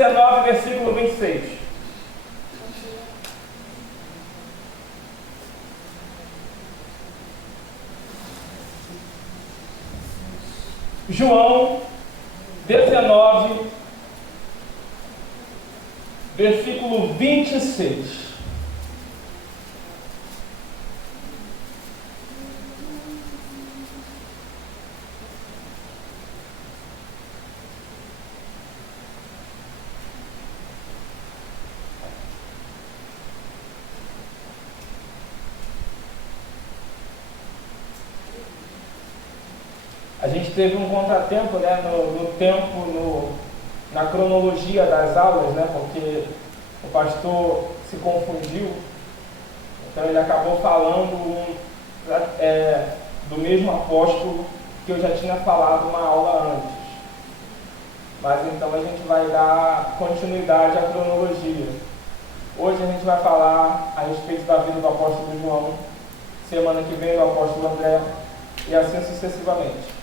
19, versículo 26. João 19, versículo 26. A gente teve um contratempo, né, no tempo, na cronologia das aulas, né, porque o pastor se confundiu, então ele acabou falando do mesmo apóstolo que eu já tinha falado uma aula antes. Mas então a gente vai dar continuidade à cronologia. Hoje a gente vai falar a respeito da vida do apóstolo João, semana que vem do apóstolo André, e assim sucessivamente.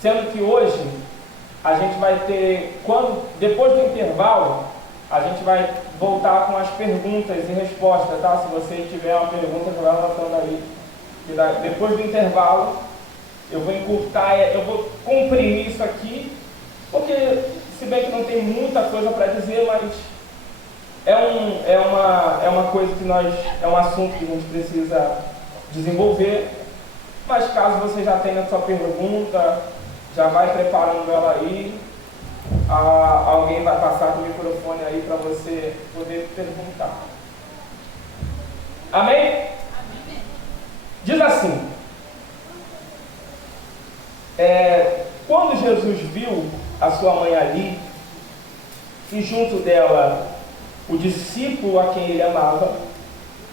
Sendo que hoje a gente vai ter, depois do intervalo, a gente vai voltar com as perguntas e respostas, tá? Se você tiver uma pergunta, já vai anotando aí. Depois do intervalo, eu vou encurtar, eu vou comprimir isso aqui, porque se bem que não tem muita coisa para dizer, mas é uma coisa que é um assunto que a gente precisa desenvolver. Mas caso você já tenha a sua pergunta, já vai preparando ela aí. Alguém vai passar com o microfone aí para você poder perguntar. Amém? Amém. Diz assim: quando Jesus viu a sua mãe ali, e junto dela o discípulo a quem ele amava,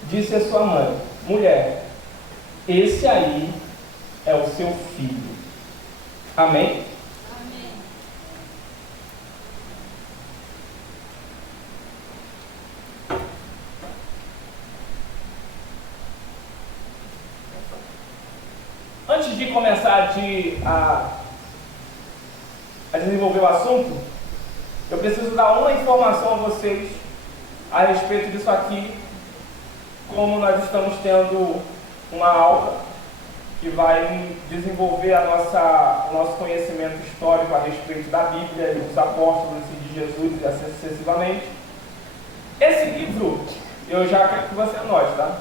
disse a sua mãe: mulher, esse aí é o seu filho. Amém? Amém. Antes de começar a desenvolver o assunto, eu preciso dar uma informação a vocês a respeito disso aqui, como nós estamos tendo uma aula que vai desenvolver o nosso conhecimento histórico a respeito da Bíblia e dos apóstolos e de Jesus e assim sucessivamente. Esse livro, eu já quero que você anote, tá?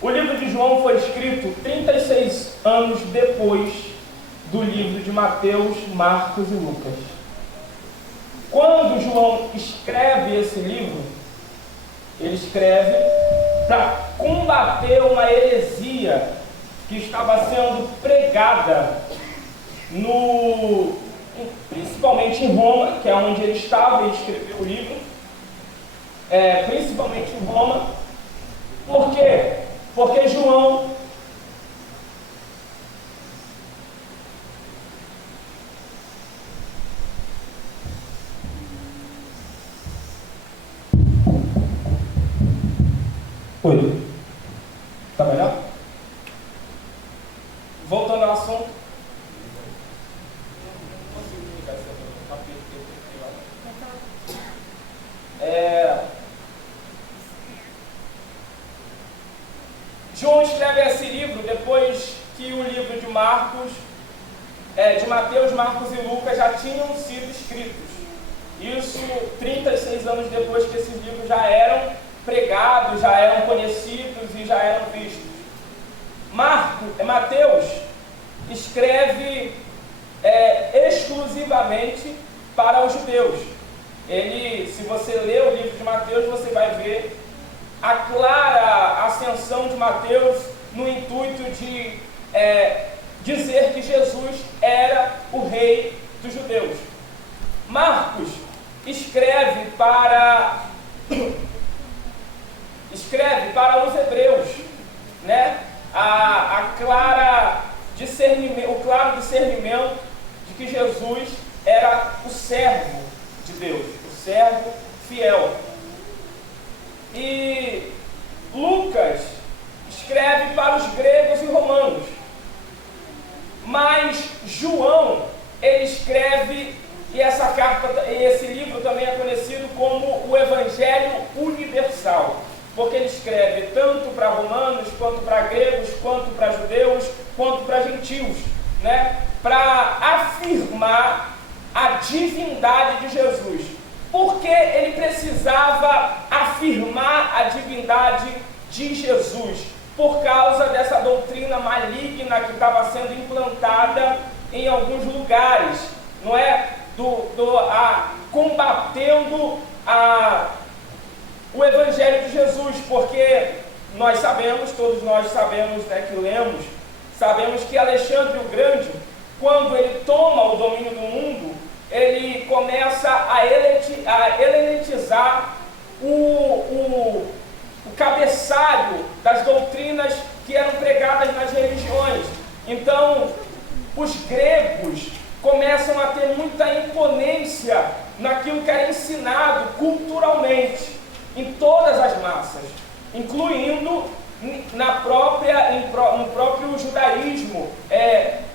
O livro de João foi escrito 36 anos depois do livro de Mateus, Marcos e Lucas. Quando João escreve esse livro, ele escreve para combater uma heresia que estava sendo pregada principalmente em Roma, que é onde ele estava e escreveu o livro, principalmente em Roma. Por quê? Porque João Oi, tá melhor? Voltando ao assunto. João escreve esse livro depois que o livro de Mateus, Marcos e Lucas já tinham sido escritos. Isso 36 anos depois que esses livros já eram pregados, já eram conhecidos e já eram vistos. Mateus escreve exclusivamente para os judeus. Se você ler o livro de Mateus, você vai ver a clara ascensão de Mateus no intuito de dizer que Jesus era o rei dos judeus. Marcos escreve para os hebreus, né? O claro discernimento de que Jesus era o servo de Deus, o servo fiel. E Lucas escreve para os gregos e romanos, mas João, ele escreve, e esse livro também é conhecido como o Evangelho Universal, porque ele escreve tanto para romanos, quanto para gregos, quanto para judeus, quanto para gentios, né? Para afirmar a divindade de Jesus. Porque ele precisava afirmar a divindade de Jesus? Por causa dessa doutrina maligna que estava sendo implantada em alguns lugares, não é? Combatendo o Evangelho de Jesus, porque nós sabemos, todos nós sabemos, né, que lemos, sabemos que Alexandre o Grande, quando ele toma o domínio do mundo, ele começa a helenizar o cabeçalho das doutrinas que eram pregadas nas religiões. Então, os gregos começam a ter muita imponência naquilo que era ensinado culturalmente em todas as massas, incluindo no próprio judaísmo.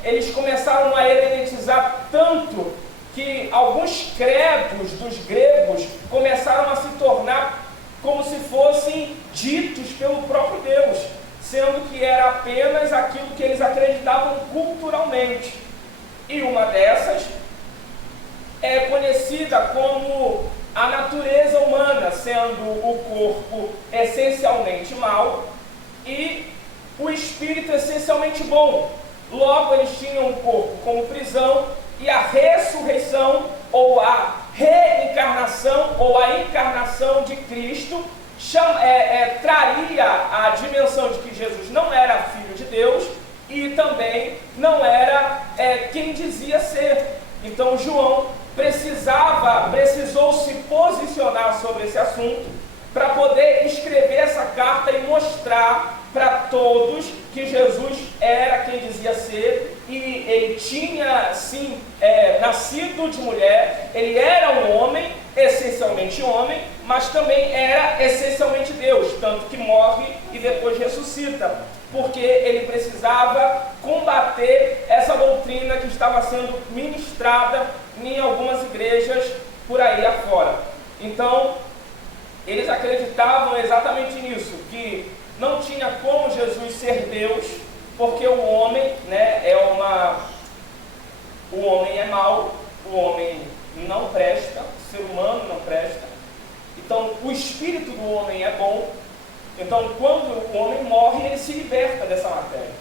Eles começaram a helenizar tanto que alguns credos dos gregos começaram a se tornar como se fossem ditos pelo próprio Deus, sendo que era apenas aquilo que eles acreditavam culturalmente. E uma dessas é conhecida como a natureza humana, sendo o corpo essencialmente mau e o espírito essencialmente bom. Logo, eles tinham o corpo como prisão, e a ressurreição, ou a reencarnação, ou a encarnação de Cristo, traria a dimensão de que Jesus não era filho de Deus e também não era quem dizia ser. Então João precisou se posicionar sobre esse assunto para poder escrever essa carta e mostrar para todos que Jesus era quem dizia ser, e ele tinha sim nascido de mulher, ele era um homem, essencialmente homem, mas também era essencialmente Deus, tanto que morre e depois ressuscita, porque ele precisava combater essa doutrina que estava sendo ministrada em algumas igrejas por aí afora. Então, eles acreditavam exatamente nisso, que não tinha como Jesus ser Deus, porque o homem, né, o homem é mau, o homem não presta, o ser humano não presta. Então, o espírito do homem é bom. Então, quando o homem morre, ele se liberta dessa matéria.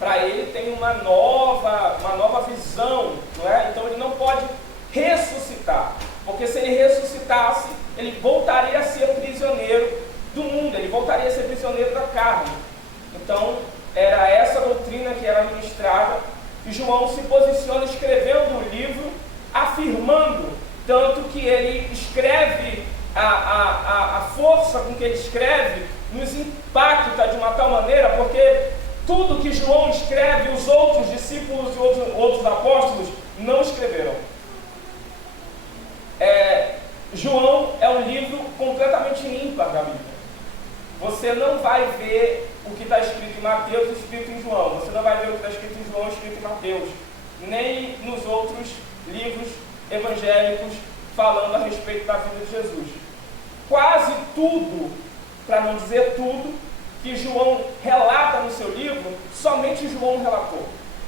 Para ele tem uma nova visão, não é? Então, ele não pode ressuscitar, porque se ele ressuscitasse, ele voltaria a ser prisioneiro do mundo, ele voltaria a ser prisioneiro da carne. Então, era essa doutrina que era ministrada, e João se posiciona escrevendo o livro, afirmando, tanto que ele escreve, a força com que ele escreve nos impacta de uma tal maneira, porque tudo que João escreve, os outros discípulos e outros apóstolos não escreveram. João é um livro completamente ímpar da Bíblia. Você não vai ver o que está escrito em Mateus escrito em João. Você não vai ver o que está escrito em João escrito em Mateus, nem nos outros livros evangélicos falando a respeito da vida de Jesus. Quase tudo, para não dizer tudo, que João relata no seu livro, somente João relatou,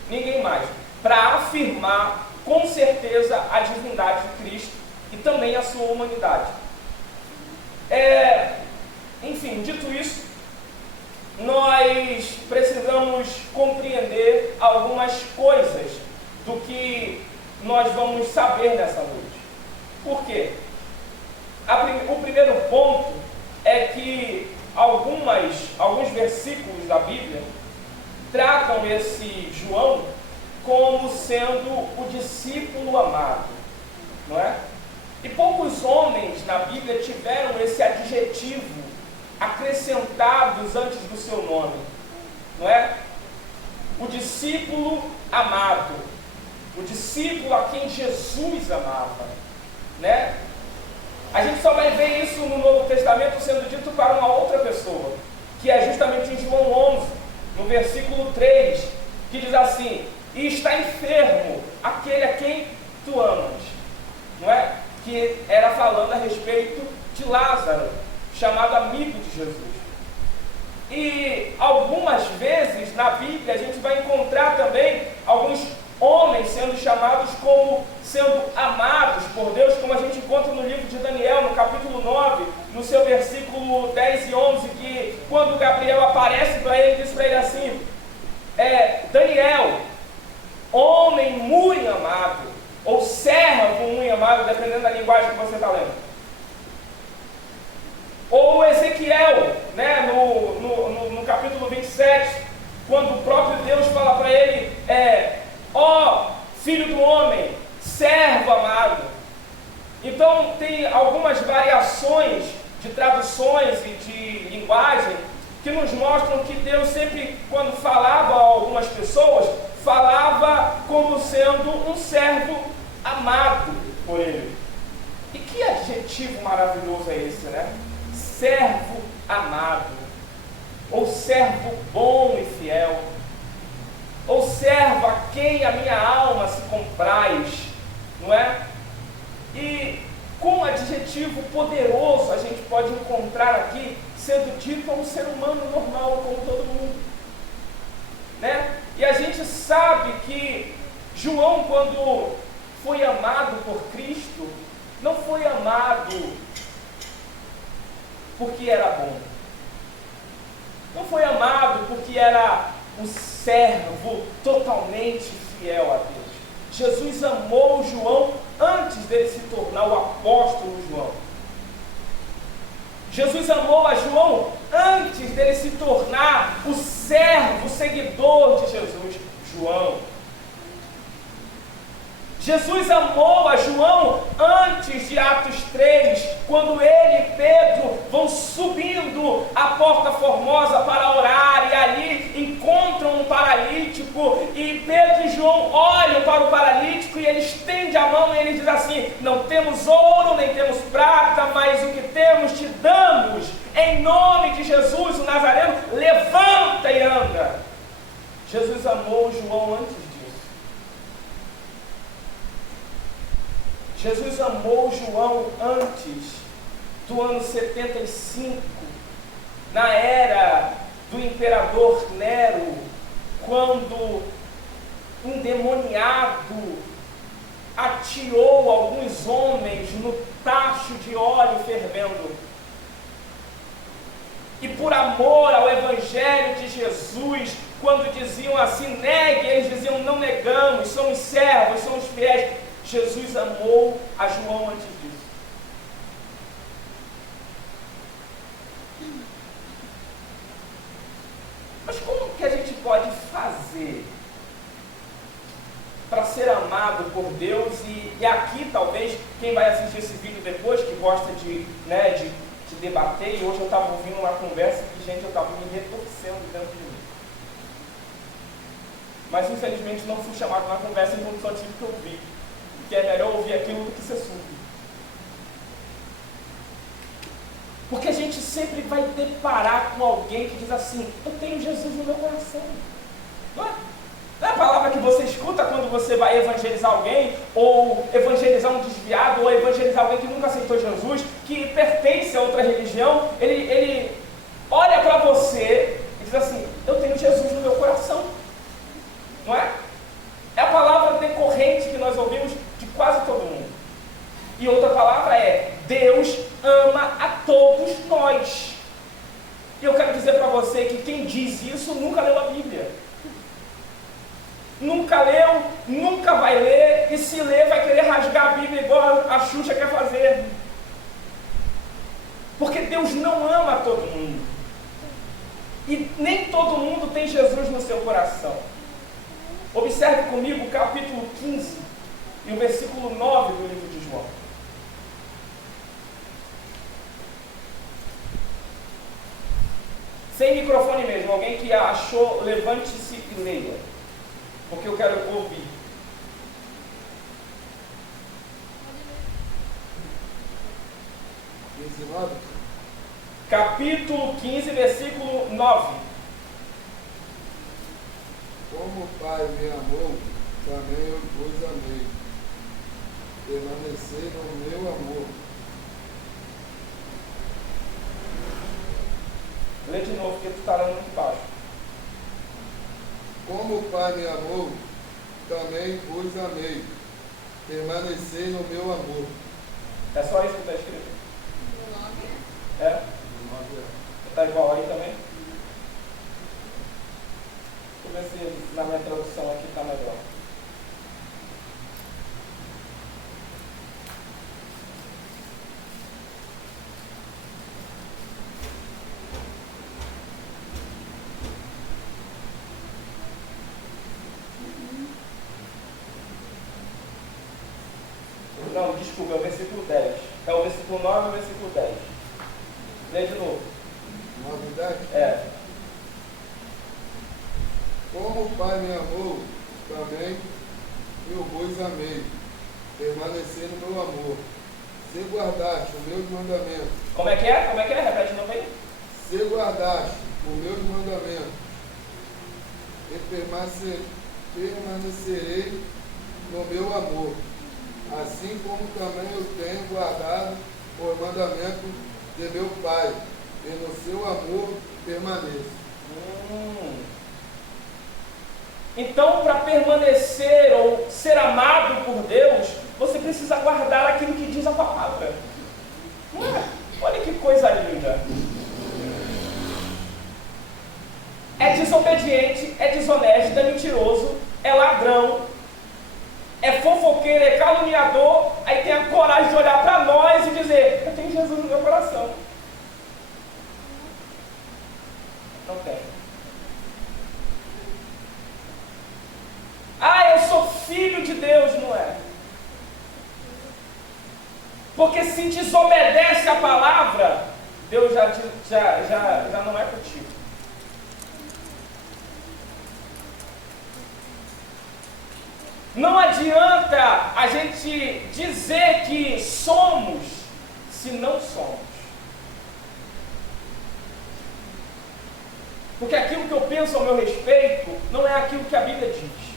ninguém mais, para afirmar com certeza a divindade de Cristo e também a sua humanidade. Enfim, dito isso, nós precisamos compreender algumas coisas do que nós vamos saber nessa noite. Por quê? O primeiro ponto é que alguns versículos da Bíblia tratam esse João como sendo o discípulo amado, não é? E poucos homens na Bíblia tiveram esse adjetivo acrescentados antes do seu nome, não é? O discípulo amado, o discípulo a quem Jesus amava, né? A gente só vai ver isso no Novo Testamento sendo dito para uma outra pessoa, que é justamente em João 11, no versículo 3, que diz assim: e está enfermo aquele a quem tu amas, não é? Que que era falando a respeito de Lázaro, chamado amigo de Jesus. E algumas vezes na Bíblia a gente vai encontrar também alguns homens sendo chamados como sendo amados por Deus, como a gente encontra no livro de Daniel, no capítulo 9, no seu versículo 10 e 11, que quando Gabriel aparece para ele, diz para ele assim, Daniel, homem muito amado, ou servo muito amado, dependendo da linguagem que você está lendo. Ou Ezequiel, né, no capítulo 27, quando o próprio Deus fala para ele, ó filho do homem, servo amado. Então tem algumas variações de traduções e de linguagem que nos mostram que Deus sempre, quando falava a algumas pessoas, falava como sendo um servo amado por ele. E que adjetivo maravilhoso é esse, né? Servo amado, ou servo bom e fiel, ou servo a quem a minha alma se compraz, não é? E com um adjetivo poderoso a gente pode encontrar aqui, sendo dito a um ser humano normal, como todo mundo, né? E a gente sabe que João, quando foi amado por Cristo, não foi amado porque era bom, não foi amado porque era um servo totalmente fiel a Deus. Jesus amou João antes dele se tornar o apóstolo João. Jesus amou a João antes dele se tornar o servo, o seguidor de Jesus, João. Jesus amou a João antes de Atos 3, quando ele e Pedro vão subindo a Porta Formosa para orar, e ali encontram um paralítico, e Pedro e João olham para o paralítico, e ele estende a mão e ele diz assim, não temos ouro, nem temos prata, mas o que temos te damos, em nome de Jesus o Nazareno, levanta e anda. Jesus amou João antes disso. Jesus amou João antes do ano 75, na era do imperador Nero, quando um endemoniado atirou alguns homens no tacho de óleo fervendo. E por amor ao Evangelho de Jesus, quando diziam assim, negue, eles diziam, não negamos, somos servos, somos fiéis. Jesus amou a João antes disso. Mas como que a gente pode fazer para ser amado por Deus? E aqui talvez quem vai assistir esse vídeo depois, que gosta de debater, e hoje eu estava ouvindo uma conversa que, gente, eu estava me retorcendo dentro de mim. Mas infelizmente não fui chamado na conversa, então só tive que ouvir. Que é melhor ouvir aquilo do que ser surdo. Porque a gente sempre vai deparar com alguém que diz assim, eu tenho Jesus no meu coração. Não é? Não é a palavra que você escuta quando você vai evangelizar alguém, ou evangelizar um desviado, ou evangelizar alguém que nunca aceitou Jesus, que pertence a outra religião, ele olha para você e diz assim, eu tenho Jesus no meu coração. Não é? É a palavra decorrente que nós ouvimos de quase todo mundo. E outra palavra é, Deus ama a todos nós. E eu quero dizer para você que quem diz isso nunca leu a Bíblia. Nunca leu, nunca vai ler, e se ler vai querer rasgar a Bíblia igual a Xuxa quer fazer. Porque Deus não ama todo mundo. E nem todo mundo tem Jesus no seu coração. Observe comigo o capítulo 15 e o versículo 9 do livro de João. Sem microfone mesmo, alguém que achou, levante-se e leia, porque eu quero ouvir. Capítulo 15, versículo 9. Como o Pai me amou, também eu vos amei. permanecer no meu amor. Lê de novo, porque tu está lendo muito baixo. Como o Pai me amou, também vos amei. Permanecei no meu amor. É só isso que está escrito? No 9 É? Está igual aí também? Deixa eu ver se na minha tradução aqui está melhor. Não, desculpa, é o versículo 10. É o versículo 9 e o versículo 10. Lê de novo. 9 e 10? É. Como o Pai me amou, também eu vos amei. Permanecer no meu amor. Se guardaste os meus mandamentos. Como é que é? Como é que é? Repete de novo aí. Se guardaste os meus mandamentos, e permanecerei no meu amor. Assim como também eu tenho guardado os mandamentos de meu Pai, e no seu amor permaneço. Então, para permanecer ou ser amado por Deus, você precisa guardar aquilo que diz a palavra. Não é? Olha que coisa linda. É desobediente, é desonesto, é mentiroso, é ladrão, é fofoqueiro, é caluniador, aí tem a coragem de olhar para nós e dizer: eu tenho Jesus no meu coração. Não tem. Ah, eu sou filho de Deus, não é? Porque se desobedece a palavra, Deus já não é contigo. Não adianta a gente dizer que somos, se não somos. Porque aquilo que eu penso ao meu respeito não é aquilo que a Bíblia diz.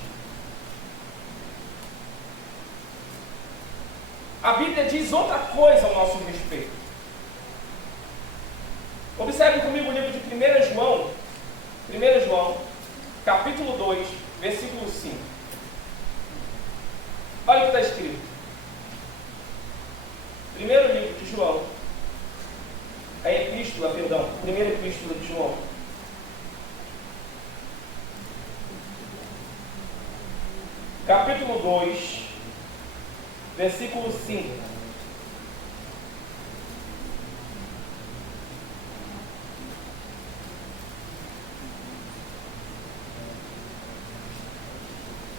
A Bíblia diz outra coisa ao nosso respeito. Observe comigo o livro de 1 João, capítulo 2, versículo 5. Olha o que está escrito. Primeiro livro de João, primeira epístola de João. Capítulo 2, versículo 5.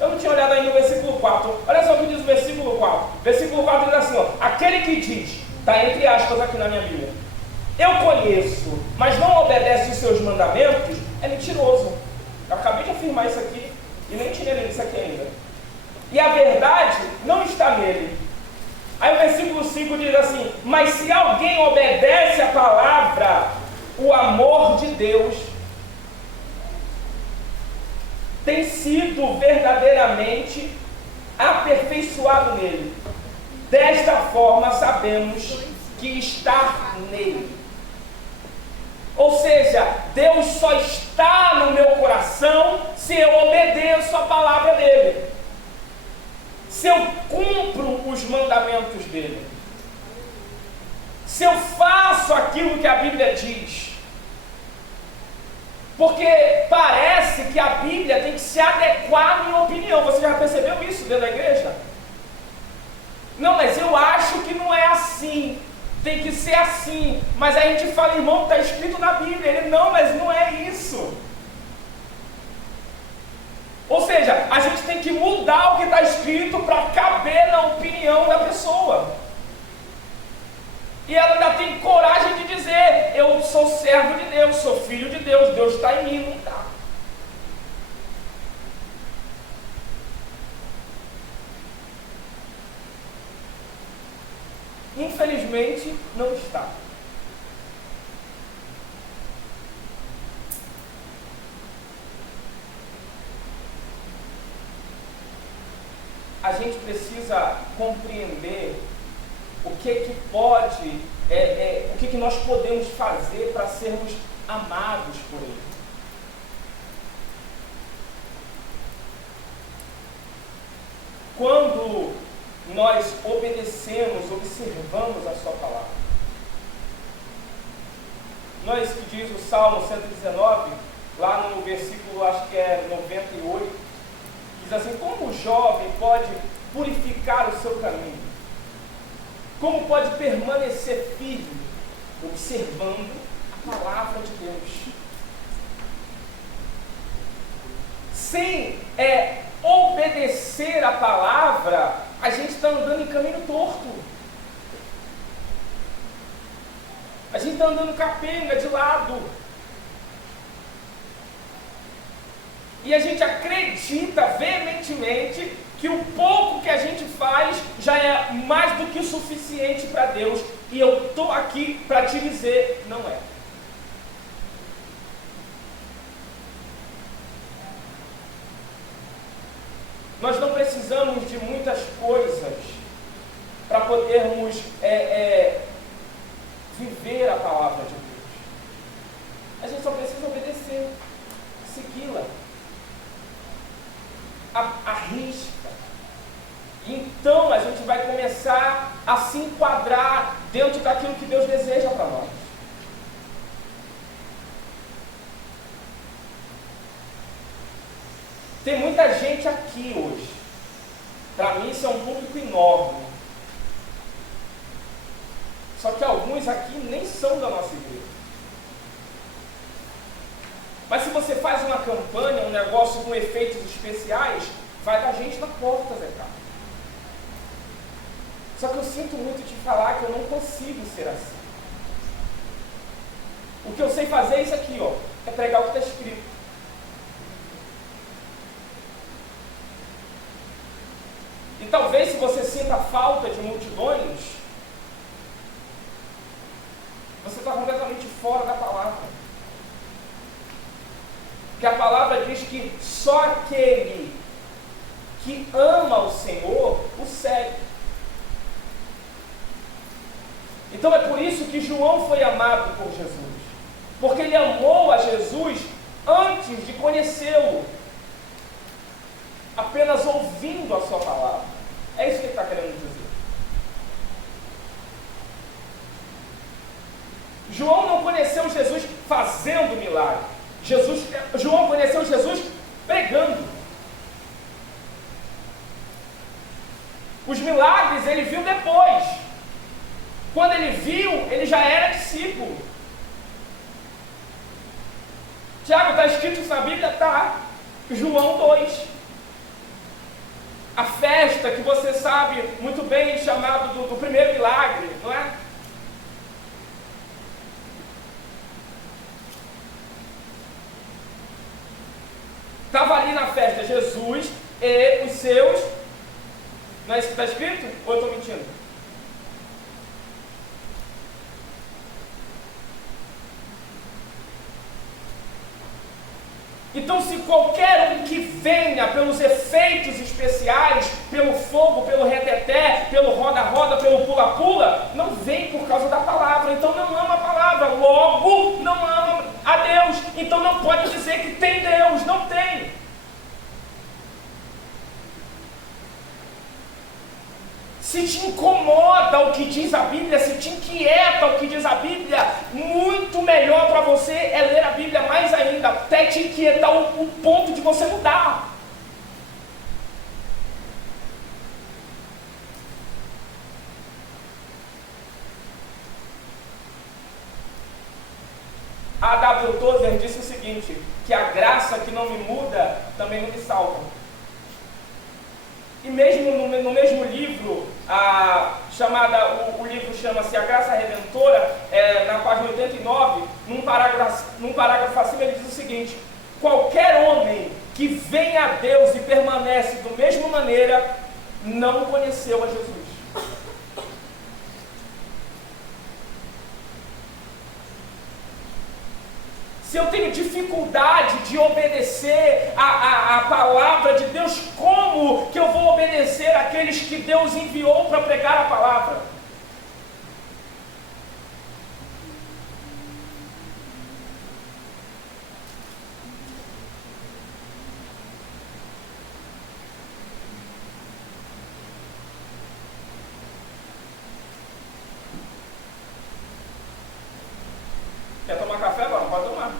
Eu não tinha olhado aí no versículo 4. Olha só o que diz o versículo 4. Versículo 4 diz assim, ó: aquele que diz, está entre aspas aqui na minha Bíblia, eu conheço, mas não obedece os seus mandamentos, é mentiroso. Eu acabei de afirmar isso aqui e nem tinha lido isso aqui ainda. E a verdade não está nele. Aí o versículo 5 diz assim: mas se alguém obedece a palavra, o amor de Deus tem sido verdadeiramente aperfeiçoado nele. Desta forma sabemos que está nele. Ou seja, Deus só está no meu coração se eu obedeço a palavra dele, se eu cumpro os mandamentos dele, se eu faço aquilo que a Bíblia diz. Porque parece que a Bíblia tem que se adequar à minha opinião. Você já percebeu isso dentro da igreja? Não, mas eu acho que não é assim, tem que ser assim. Mas aí a gente fala: irmão, está escrito na Bíblia. Ele: não, mas não é isso. Ou seja, a gente tem que mudar o que está escrito para caber na opinião da pessoa. E ela ainda tem coragem de dizer: eu sou servo de Deus, sou filho de Deus, Deus está em mim. Não está. Infelizmente, não está. A gente precisa compreender o que pode, o que nós podemos fazer para sermos amados por Ele. Quando nós obedecemos, observamos a sua palavra. Não é isso que diz o Salmo 119, lá no versículo, acho que é 98, diz assim: como o jovem pode purificar o seu caminho? Como pode permanecer firme? Observando a palavra de Deus. Sem obedecer a palavra, a gente está andando em caminho torto. A gente está andando capenga de lado. E a gente acredita veementemente que o pouco que a gente faz já é mais do que o suficiente para Deus. E eu estou aqui para te dizer, não é. Nós não precisamos de muitas coisas para podermos viver a palavra de Deus. A gente só precisa obedecer, segui-la, a risca. Então a gente vai começar a se enquadrar dentro daquilo que Deus deseja para nós. Tem muita gente aqui hoje. Para mim isso é um público enorme. Só que alguns aqui nem são da nossa igreja. Mas se você faz uma campanha, um negócio com efeitos especiais, vai dar gente na porta, Zé Carlos. Só que eu sinto muito te falar que eu não consigo ser assim. O que eu sei fazer é isso aqui, ó, é pregar o que está escrito. E talvez se você sinta falta de multidões, você está completamente fora da palavra. Porque a palavra diz que só aquele que ama o Senhor o segue. Então é por isso que João foi amado por Jesus. Porque ele amou a Jesus antes de conhecê-lo. Apenas ouvindo a sua palavra. É isso que ele está querendo dizer. João não conheceu Jesus fazendo milagre. João conheceu Jesus pregando. Os milagres ele viu depois. Quando ele viu, ele já era discípulo. Tiago, está escrito isso na Bíblia? Tá. João 2. A festa que você sabe muito bem, chamado do primeiro milagre, não é? Estava ali na festa Jesus e os seus. Não é isso que está escrito? Ou eu estou mentindo? Então, se qualquer um que venha pelos efeitos especiais, pelo fogo, pelo reteté, pelo roda-roda, pelo pula-pula, não vem por causa da palavra, então não ama a palavra, logo não ama a Deus, então não pode dizer que tem Deus, não tem. Se te incomoda o que diz a Bíblia, se te inquieta o que diz a Bíblia, muito melhor para você é ler a Bíblia mais ainda, até te inquietar o ponto de você mudar. A W. Tozer disse o seguinte, que a graça que não me muda, também não me salva. E mesmo no mesmo livro, o livro chama-se A Graça Redentora, na página 89, num parágrafo acima, ele diz o seguinte: qualquer homem que vem a Deus e permanece da mesma maneira, não conheceu a Jesus. se eu tenho dificuldade de obedecer a palavra de Deus, como como que eu vou obedecer àqueles que Deus enviou para pregar a palavra? Quer tomar café agora? Pode tomar.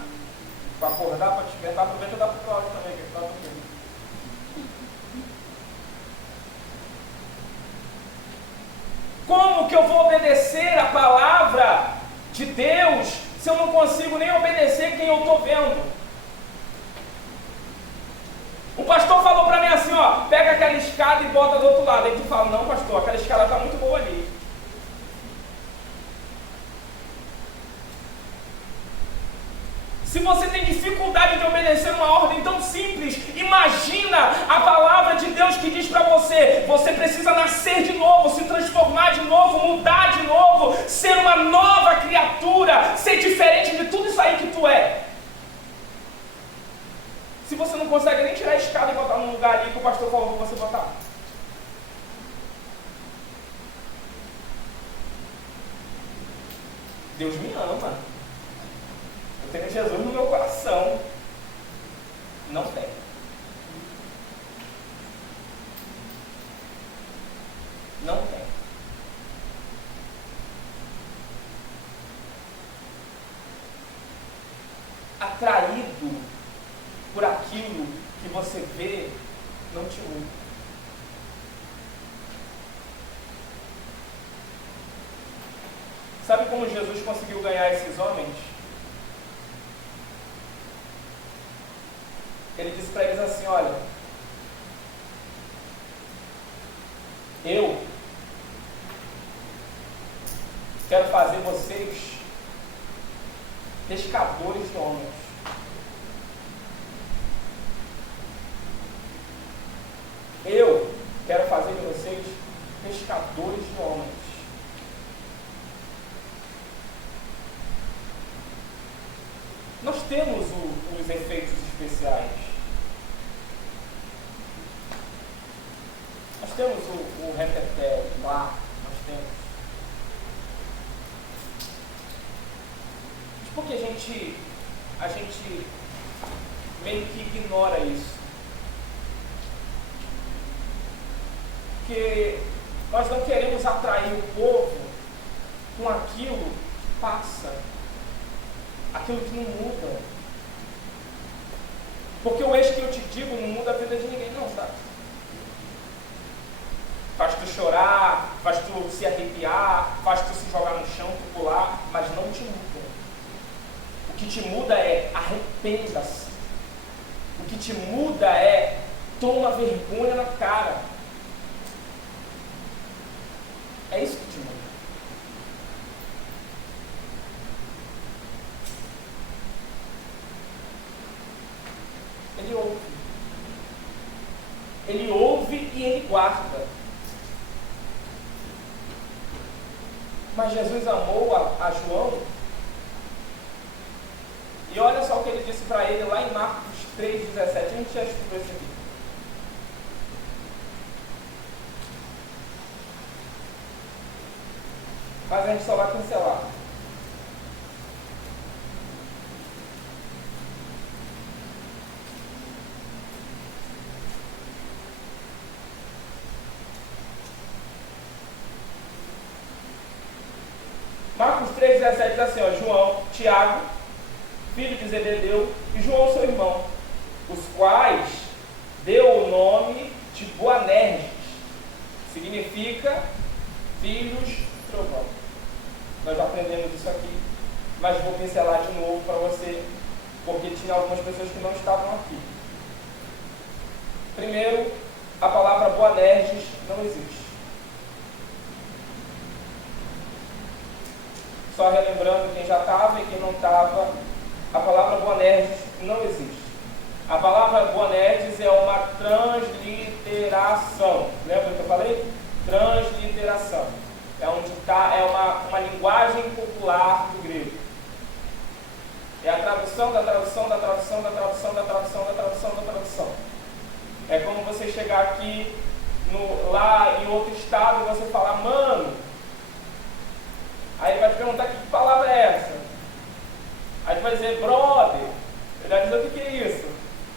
Para acordar, para despertar, aproveita e dá para o Cláudio também, que está dormindo. Como que eu vou obedecer a palavra de Deus se eu não consigo nem obedecer quem eu estou vendo? O pastor falou para mim assim, ó, pega aquela escada e bota do outro lado. Aí tu fala, não pastor, aquela escada está muito boa ali. Se você tem dificuldade de obedecer uma ordem tão simples, imagina a palavra de Deus que diz para você, você precisa nascer de novo, se transformar de novo, mudar de novo, ser uma nova criatura, ser diferente de tudo isso aí que tu é. Se você não consegue nem tirar a escada e botar num lugar ali que o pastor falou para você botar. Deus me ama. Eu tenho Jesus no meu coração. Não tem. Não tem. Atraído por aquilo que você vê, não te muda. Sabe como Jesus conseguiu ganhar esses homens? Ele disse para eles assim, olha, eu quero fazer vocês pescadores de homens. Eu quero fazer de vocês pescadores de homens. Nós temos os efeitos especiais. Nós temos o repeté lá, nós temos. Mas por que a gente meio que ignora isso? Porque nós não queremos atrair o povo com aquilo que passa. Aquilo que não muda. Porque o eis que eu te digo não muda a vida de ninguém, não, sabe? Faz tu chorar, faz tu se arrepiar, faz tu se jogar no chão, tu pular, mas não te muda. O que te muda é arrependa-se. O que te muda é toma vergonha na cara. É isso que te muda. Ele ouve. Ele ouve e ele guarda. Mas Jesus amou a João. E olha só o que ele disse para ele lá em Marcos 3,17. A gente já estudou esse aqui. Mas a gente só vai pincelar. Marcos 3,17 diz assim, ó, João, Tiago, filho de Zebedeu, e João, seu irmão, os quais deu o nome de Boanerges, significa filhos de trovão. Nós já aprendemos isso aqui, mas vou pincelar de novo para você, porque tinha algumas pessoas que não estavam aqui. Primeiro, a palavra Boanerges não existe. Só relembrando quem já estava e quem não estava, a palavra Boanerges não existe. A palavra Boanerges é uma transliteração. Lembra do que eu falei? Transliteração. É onde está, é uma linguagem popular do grego. É a tradução da tradução da tradução da tradução da tradução da tradução da tradução. É como você chegar aqui lá em outro estado e você falar, mano. Aí ele vai te perguntar que palavra é essa. Aí tu vai dizer, brother. Ele vai dizer, o que é isso?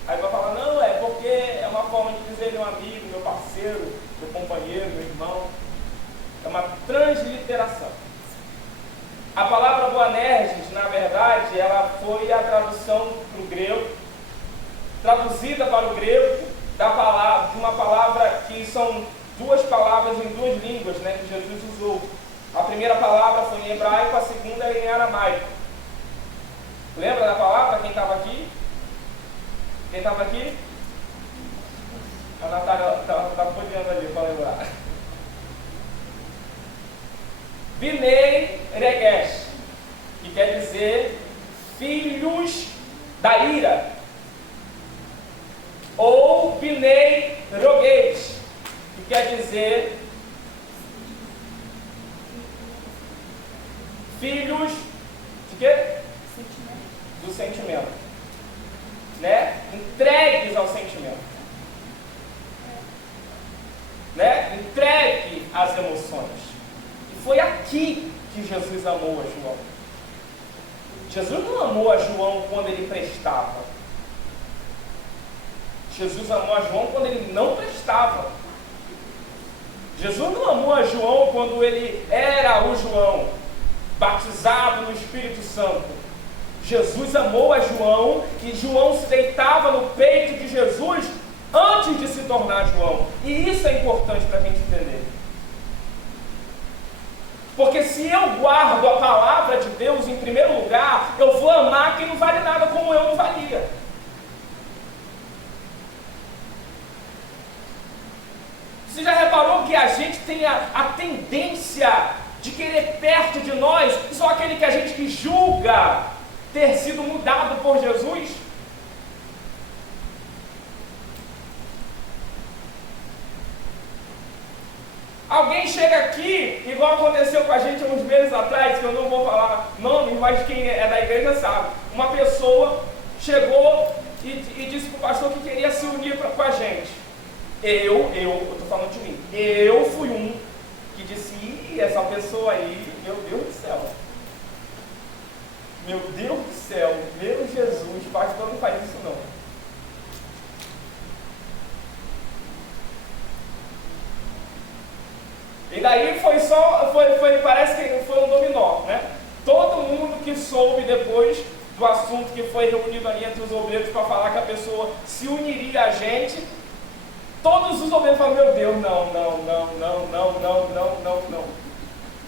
Aí vai falar, não, é porque é uma forma de dizer meu amigo, meu parceiro, meu companheiro, meu irmão. É uma transliteração. A palavra Boanerges, na verdade, ela foi a tradução para o grego, traduzida para o grego, de uma palavra que são duas palavras em duas línguas, né, que Jesus usou. A primeira palavra foi em hebraico, a segunda era em aramaico. Lembra da palavra? Quem estava aqui? Quem estava aqui? A Natália está folheando ali para lembrar. Binei Regesh, que quer dizer filhos da ira. Ou Binei Rogesh, que quer dizer filhos de quê? Do sentimento. Né? Entregues ao sentimento. Né? Entregue às emoções. E foi aqui que Jesus amou a João. Jesus não amou a João quando ele prestava. Jesus amou a João quando ele não prestava. Jesus não amou a João quando ele era o João, batizado no Espírito Santo. Jesus amou a João e João se deitava no peito de Jesus antes de se tornar João. E isso é importante para a gente entender. Porque se eu guardo a palavra de Deus em primeiro lugar, eu vou amar quem não vale nada como eu não valia. Você já reparou que a gente tem a tendência de querer perto de nós só aquele que a gente que julga ter sido mudado por Jesus? Alguém chega aqui, igual aconteceu com a gente uns meses atrás, que eu não vou falar nome, mas quem é da igreja sabe. Uma pessoa chegou e disse para o pastor que queria se unir com a gente. Eu estou falando de mim. Eu fui um que disse, essa pessoa aí, meu Deus do céu. Meu Deus do céu, meu Jesus, pastor não faz isso não. E daí parece que foi um dominó, né? Todo mundo que soube depois do assunto que foi reunido ali entre os obreiros para falar que a pessoa se uniria a gente, todos os obreiros falaram, meu Deus, não.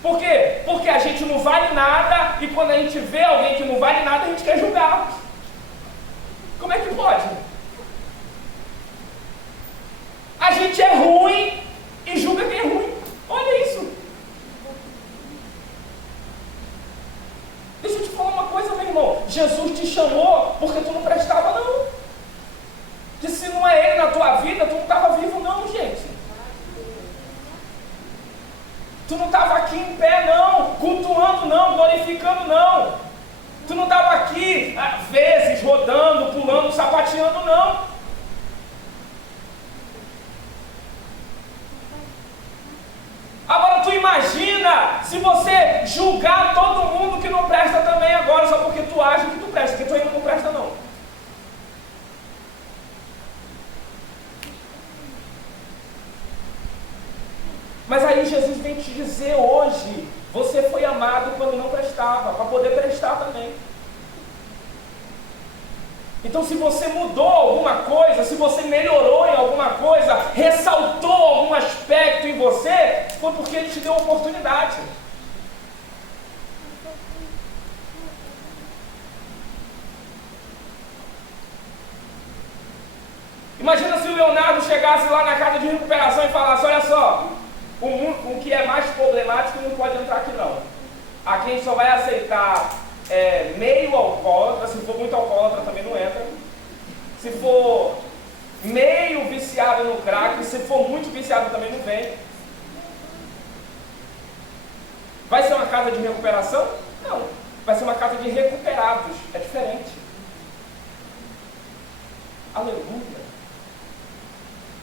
Por quê? Porque a gente não vale nada e quando a gente vê alguém que não vale nada, a gente quer julgar. Como é que pode? A gente é ruim e julga quem é ruim. Olha isso. Deixa eu te falar uma coisa, meu irmão. Jesus te chamou porque tu não prestava, não. Que se não é Ele na tua vida, tu não estava vivo, não, gente. Tu não estava aqui em pé, não. Cultuando, não. Glorificando, não. Tu não estava aqui, às vezes, rodando, pulando, sapateando, não. Agora tu imagina se você julgar todo mundo que não presta também agora, só porque tu acha que tu presta, porque tu ainda não presta não. Mas aí Jesus vem te dizer hoje, você foi amado quando não prestava, para poder prestar também. Então se você mudou alguma coisa, se você melhorou em alguma coisa, ressaltou algum aspecto em você, foi porque Ele te deu oportunidade. Imagina se o Leonardo chegasse lá na casa de recuperação e falasse, olha só, o que é mais problemático não pode entrar aqui não. Aqui a gente só vai aceitar meio alcoólatra, se for muito alcoólatra também não entra. Se for meio viciado no crack, se for muito viciado também não vem. Vai ser uma casa de recuperação? Não, vai ser uma casa de recuperados, é diferente. Aleluia.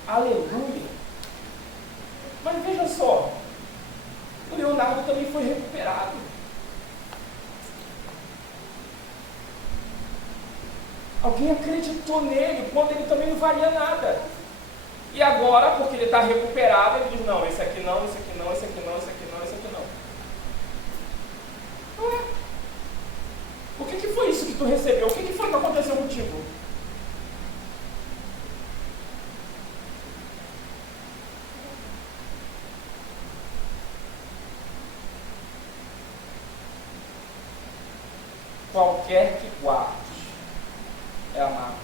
Aleluia! Mas veja só, o Leonardo também foi recuperado. Alguém acreditou nele quando ele também não valia nada. E agora, porque ele está recuperado, ele diz, não, esse aqui não, esse aqui não, esse aqui não, esse aqui não, esse aqui não. Não é? O que foi isso que tu recebeu? O que foi que aconteceu contigo? Qualquer que guarde é amado.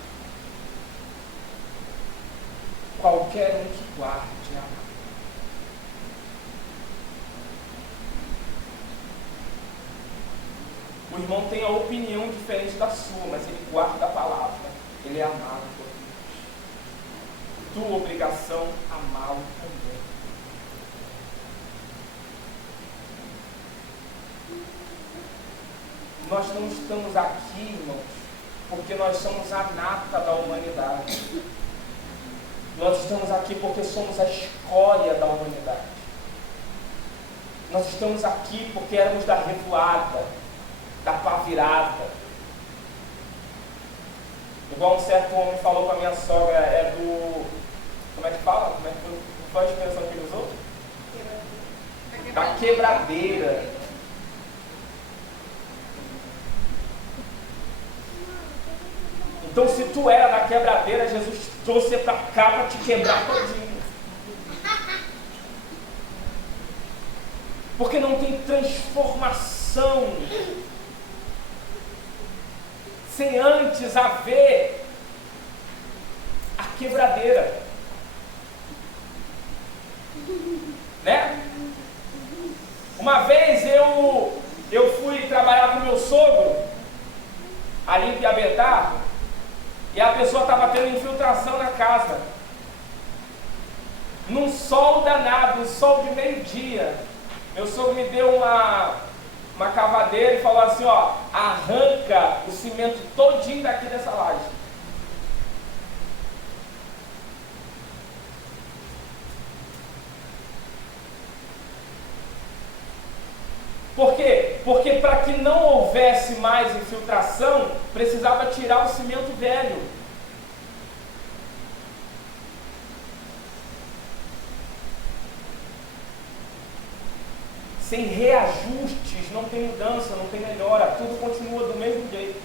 Qualquer um que guarde é amado. O irmão tem a opinião diferente da sua, mas ele guarda a palavra. Ele é amado por Deus. Tua obrigação amá-lo também. Nós não estamos aqui, irmãos, porque nós somos a nata da humanidade. Nós estamos aqui porque somos a escória da humanidade. Nós estamos aqui porque éramos da revoada, da pá virada. Igual um certo homem falou para minha sogra, é do... Como é que fala? Qual é a expressão que ele usou? Da quebradeira. Então, se tu era da quebradeira, Jesus te trouxe para cá para te quebrar todinho. Porque não tem transformação sem antes haver a quebradeira. Né? Uma vez eu fui trabalhar com meu sogro ali em Piabetá, e a pessoa estava tendo infiltração na casa. Num sol danado, um sol de meio-dia. Meu sogro me deu uma cavadeira e falou assim, ó, arranca o cimento todinho daqui dessa laje. Por quê? Porque para que não houvesse mais infiltração, precisava tirar o cimento velho. Sem reajustes, não tem mudança, não tem melhora, tudo continua do mesmo jeito.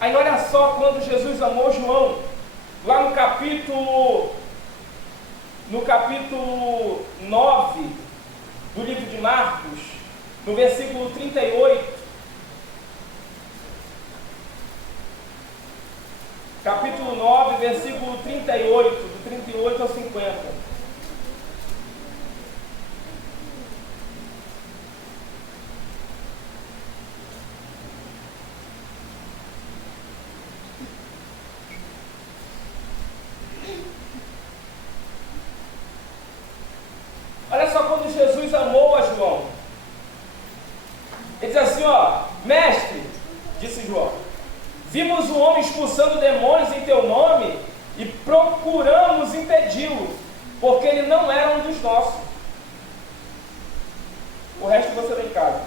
Aí olha só quando Jesus amou João, lá no capítulo 9 do livro de Marcos, no versículo 38, capítulo 9, versículo 38, do 38 ao 50. Olha só quando Jesus amou a João. Ele diz assim, ó, mestre, disse João, vimos um homem expulsando demônios em teu nome e procuramos impedi-lo, porque ele não era um dos nossos. O resto você vem em casa.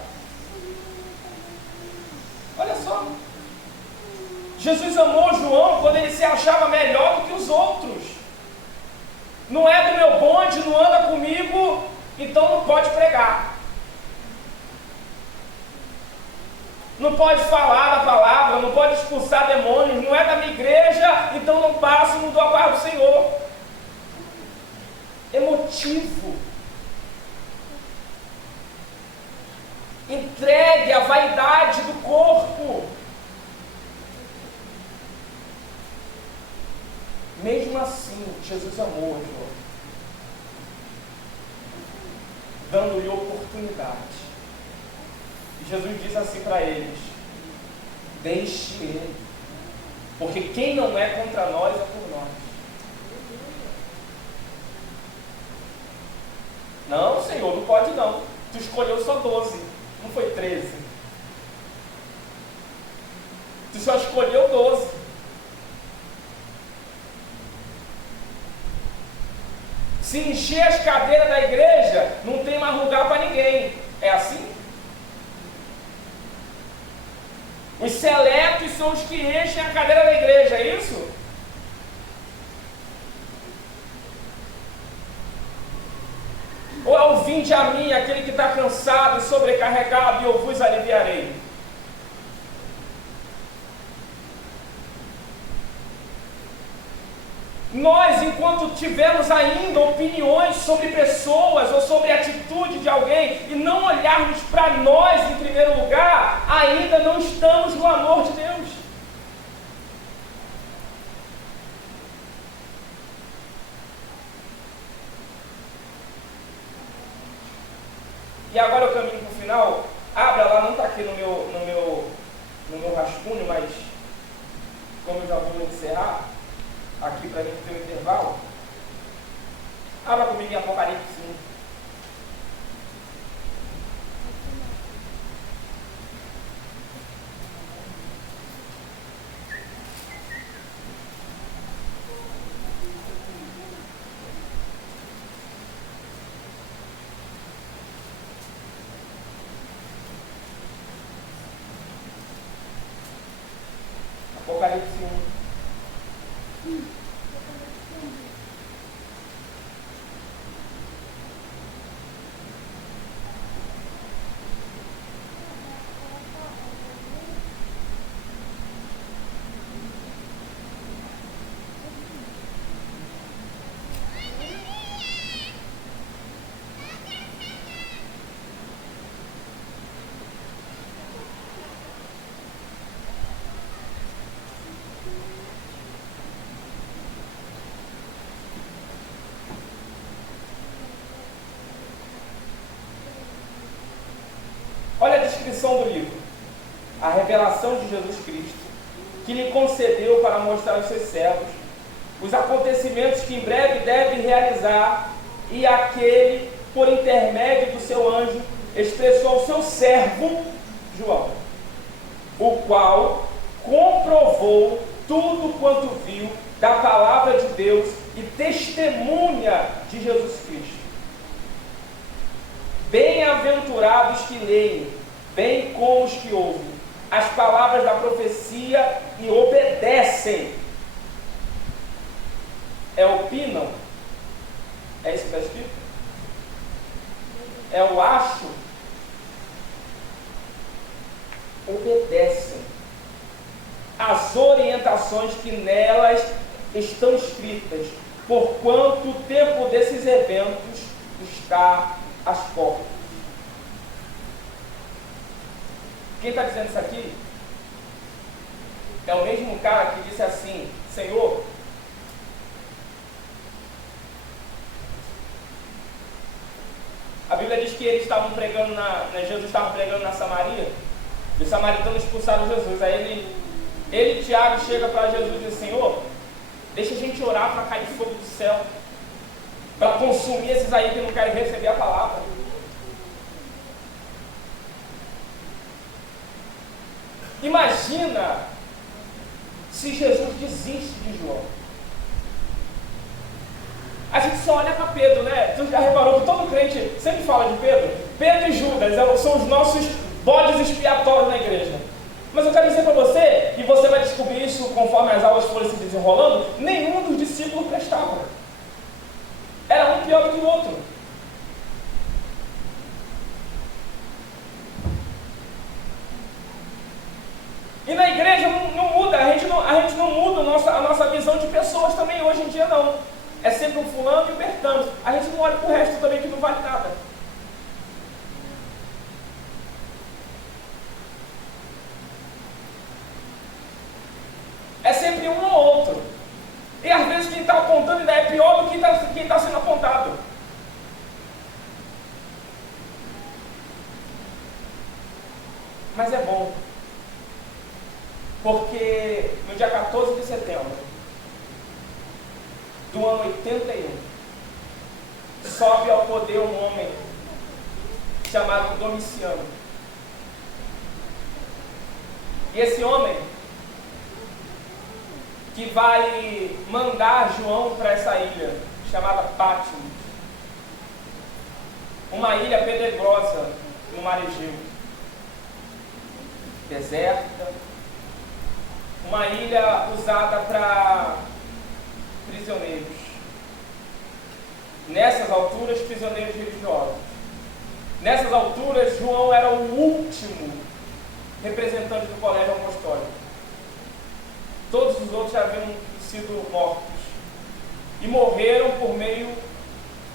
Olha só. Jesus amou João quando ele se achava melhor do que os outros. Não é do meu bonde, não anda comigo, então não pode pregar. Não pode falar da palavra, não pode expulsar demônios, não é da minha igreja, então não passo, não dou a paz do Senhor. Emotivo. Entregue à vaidade do corpo. Mesmo assim, Jesus amou João, dando-lhe oportunidade. E Jesus diz assim para eles, deixe ele, porque quem não é contra nós é por nós. Não, Senhor, não pode não. Tu escolheu só 12, não foi 13. Se só escolheu 12. Se encher as cadeiras da igreja, não tem mais lugar para ninguém. É assim? Os seletos são os que enchem a cadeira da igreja, é isso? Ou é o vinde a mim, aquele que está cansado e sobrecarregado, e eu vos aliviarei? Nós, enquanto tivermos ainda opiniões sobre pessoas ou sobre a atitude de alguém e não olharmos para nós em primeiro lugar, ainda não estamos no amor de Deus. E agora eu caminho para o final. Abra lá, não está aqui no meu rascunho, mas como eu já vou encerrar aqui para a gente ter um intervalo, abra comigo em Apocalipse 1. Apocalipse 1. Olha a descrição do livro. A revelação de Jesus Cristo, que lhe concedeu para mostrar aos seus servos os acontecimentos que em breve deve realizar, e aquele, por intermédio do seu anjo, expressou ao seu servo, João, o qual comprovou tudo quanto viu da palavra de Deus e testemunha de Jesus Cristo. Bem-aventurados que leem, bem como os que ouvem as palavras da profecia e obedecem. É opinam? É isso que está escrito? É o acho? Obedecem as orientações que nelas estão escritas, porquanto o tempo desses eventos está às portas. Quem está dizendo isso aqui é o mesmo cara que disse assim: Senhor, a Bíblia diz que eles estavam pregando Jesus estava pregando na Samaria, e os samaritanos expulsaram Jesus. Aí ele Tiago, chega para Jesus e diz: Senhor, deixa a gente orar para cair fogo do céu, para consumir esses aí que não querem receber a palavra. Imagina se Jesus desiste de João. A gente só olha para Pedro, né? Tu já reparou que todo crente sempre fala de Pedro? Pedro e Judas são os nossos bodes expiatórios na igreja. Mas eu quero dizer para você, e você vai descobrir isso conforme as aulas forem se desenrolando, nenhum dos discípulos prestava. Era um pior do que o outro. E na igreja não muda, a gente não muda a nossa visão de pessoas também, hoje em dia não. É sempre um fulano e um bertano. A gente não olha para o resto também que não vale nada. É sempre um ou outro. E às vezes quem está apontando ainda é pior do que quem está sendo apontado. Mas é bom. Porque no dia 14 de setembro do ano 81, sobe ao poder um homem chamado Domiciano. E esse homem, que vai mandar João para essa ilha, chamada Patmos. Uma ilha pedregosa no mar Egeu. Deserta. Uma ilha usada para prisioneiros. Nessas alturas, prisioneiros religiosos. Nessas alturas, João era o último representante do colégio apostólico. Todos os outros já haviam sido mortos. E morreram por meio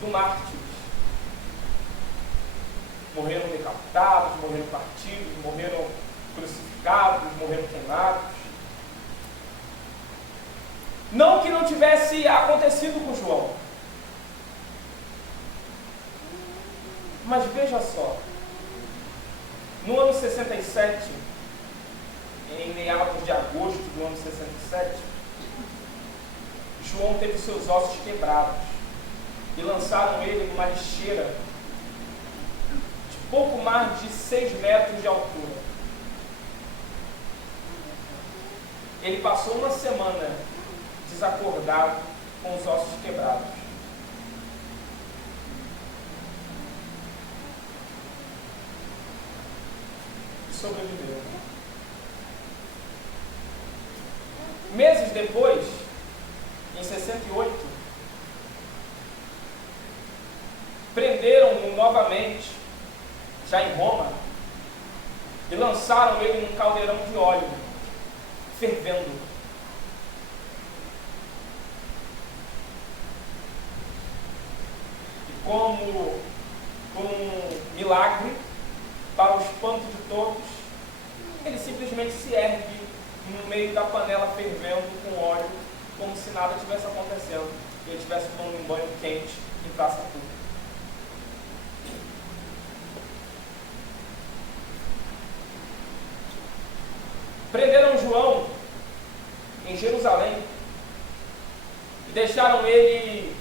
do mártires. Morreram decapitados, morreram partidos, morreram crucificados, morreram queimados. Não que não tivesse acontecido com João. Mas veja só, no ano 67, em meados de agosto do ano 67, João teve seus ossos quebrados e lançaram ele numa lixeira de pouco mais de 6 metros de altura. Ele passou uma semana desacordado, com os ossos quebrados. Sobreviveu. Meses depois, em 68, prenderam-no novamente, já em Roma, e lançaram ele num caldeirão de óleo, fervendo. E como um milagre, para o espanto de todos, ele simplesmente se ergue no meio da panela fervendo com óleo, como se nada tivesse acontecendo, e ele estivesse tomando um banho quente em praça pública. Prenderam João em Jerusalém e deixaram ele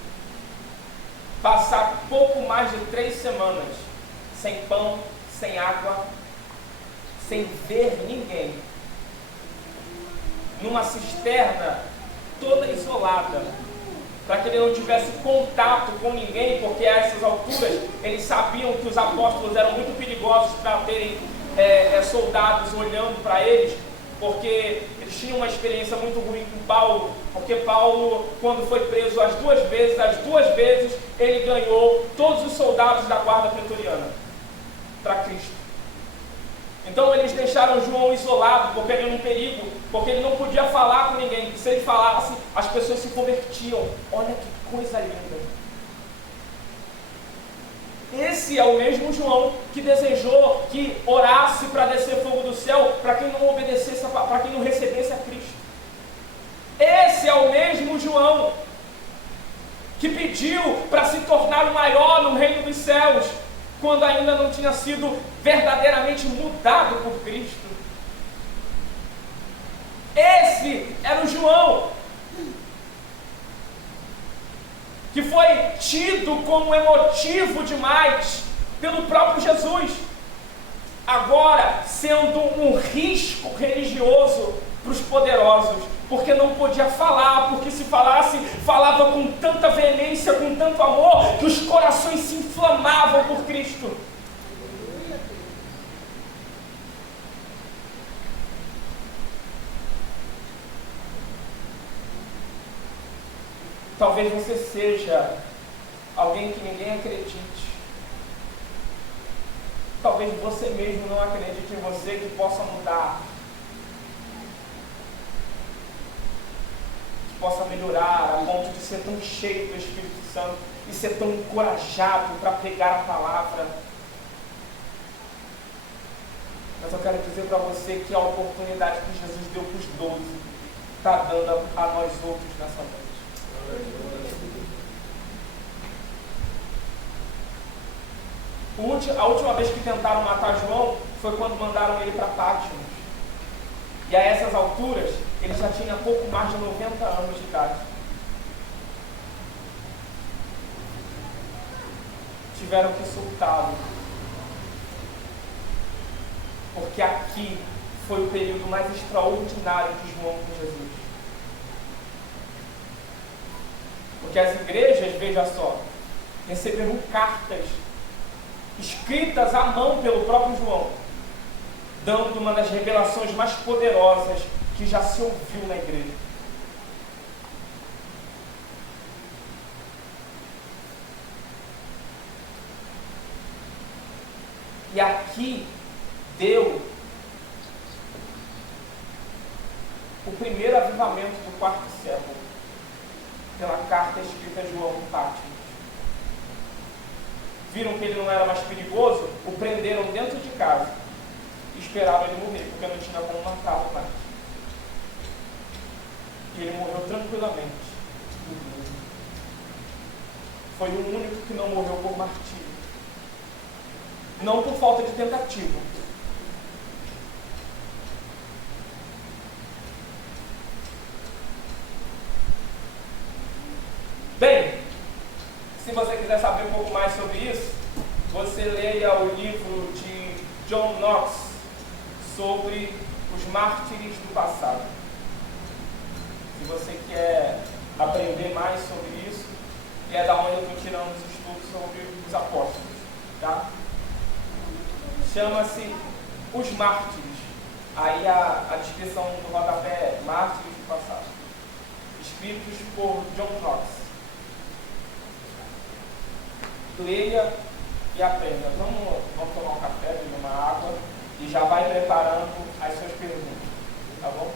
passar pouco mais de 3 semanas sem pão, sem água, sem ver ninguém, numa cisterna toda isolada, para que ele não tivesse contato com ninguém, porque a essas alturas eles sabiam que os apóstolos eram muito perigosos para terem soldados olhando para eles, porque eles tinham uma experiência muito ruim com Paulo, porque Paulo, quando foi preso as duas vezes ele ganhou todos os soldados da guarda pretoriana para Cristo. Então eles deixaram João isolado, porque ele era um perigo, porque ele não podia falar com ninguém, porque se ele falasse, as pessoas se convertiam. Olha que coisa linda. Esse é o mesmo João que desejou que orasse para descer fogo do céu, para quem não obedecesse, para quem não recebesse a Cristo. Esse é o mesmo João que pediu para se tornar o maior no reino dos céus, quando ainda não tinha sido verdadeiramente mudado por Cristo. Esse era o João que foi tido como emotivo demais pelo próprio Jesus, agora sendo um risco religioso para os poderosos, porque não podia falar, porque se falasse, falava com tanta veemência, com tanto amor, que os corações se inflamavam por Cristo. Talvez você seja alguém que ninguém acredite. Talvez você mesmo não acredite em você que possa mudar, que possa melhorar a ponto de ser tão cheio do Espírito Santo e ser tão encorajado para pregar a palavra. Mas eu quero dizer para você que a oportunidade que Jesus deu para os 12 está dando a nós outros nessa noite. A última vez que tentaram matar João foi quando mandaram ele para Patmos. E a essas alturas, ele já tinha pouco mais de 90 anos de idade. Tiveram que soltá-lo, porque aqui foi o período mais extraordinário de João com Jesus. Porque as igrejas, veja só, receberam cartas escritas à mão pelo próprio João, dando uma das revelações mais poderosas que já se ouviu na igreja. E aqui deu o primeiro avivamento do quarto século, pela carta escrita a João Patmos. Viram que ele não era mais perigoso, o prenderam dentro de casa e esperaram ele morrer, porque não tinha como matá-lo mais. E ele morreu tranquilamente. Foi o único que não morreu por martírio. Não por falta de tentativa. Bem, se você quiser saber um pouco mais sobre isso, você leia o livro de John Knox sobre os mártires do passado. Se você quer aprender mais sobre isso, e é da onde eu estou tirando os estudos sobre os apóstolos, tá? Chama-se Os Mártires. Aí a descrição do rodapé é Mártires do Passado. Escritos por John Knox. Leia e aprenda. Vamos tomar um café, beber uma água e já vai preparando as suas perguntas. Tá bom?